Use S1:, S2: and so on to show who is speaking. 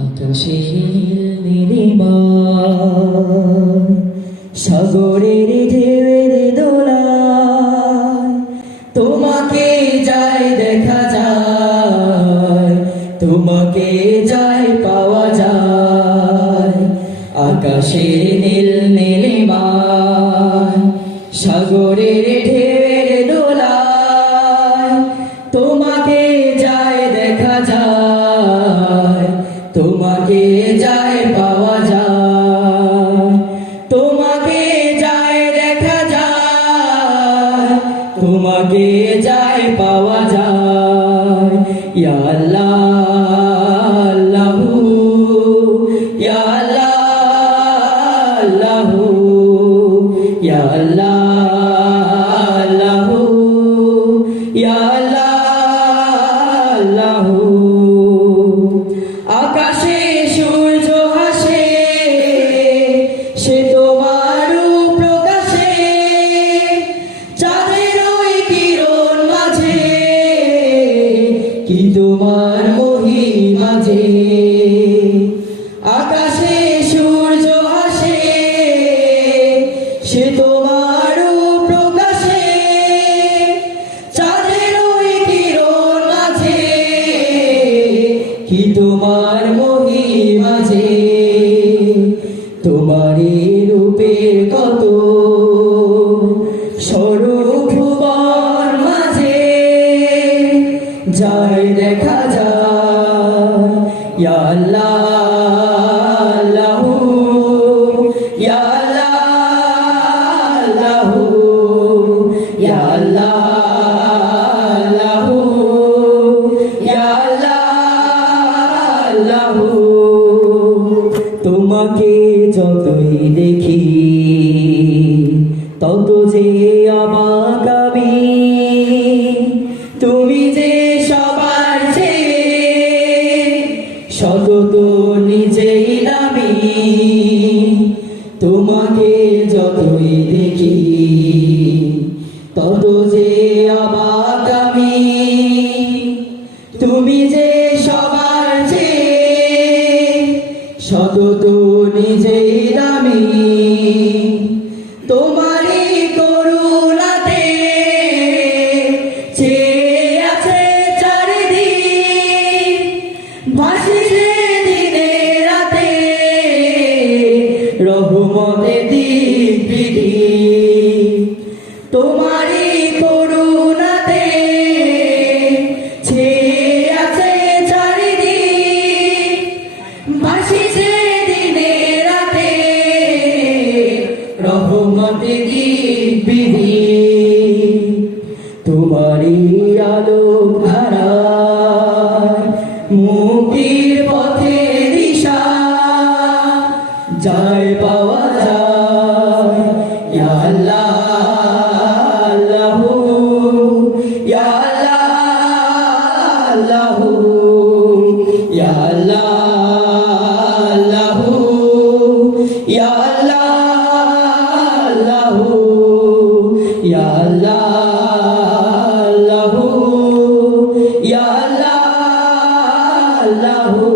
S1: আকাশে নীলিমা সাগরের ঢেউয়ের দোলায়, তোমাকে যায় দেখা যায়, তোমাকে যায় পাওয়া যায়। আকাশে নীল নীলিমা সাগরের ঢেউয়ের দোলায়, তোমাকে যায় দেখা যায়। তোমাকে যায় পাওয়া যায়। তোমাকে যায় দেখা যায়। তোমাকে যায় পাওয়া যায়। ইয়া আল্লাহ ইয়া আল্লাহ আল্লাহু। তোমার মহি মাঝে আকাশে সূর্য হাসে সে তোমার প্রকাশে। চাঁদের ওই কিরণ মাঝে কি তোমার মহি মাঝে তোমারই রূপের কত দেখা যায় আল্লাহ তোমাকে যতই দেখি তত যে সতত নিজেই দামি। তোমাকে যতই দেখি, তত যে অবাক আমি। তুমি যে সবার চেয়ে সতত নিজেই দামি। রঘুমতে দিক বিধি তোমারই করুণাতে ছেয়ে আছে চারিদিক। ভাসিছে দিনে রাতে রহমতে দিক বিধি তোমারই আলো পাওয়া যায় ইয়া আল্লাহ আল্লাহ ইয়া আল্লাহ আল্লাহ ইয়া আল্লাহ আল্লাহ ইয়া আল্লাহ আল্লাহ ইয়া আল্লাহ আল্লাহ ইয়া আল্লাহ আল্লাহ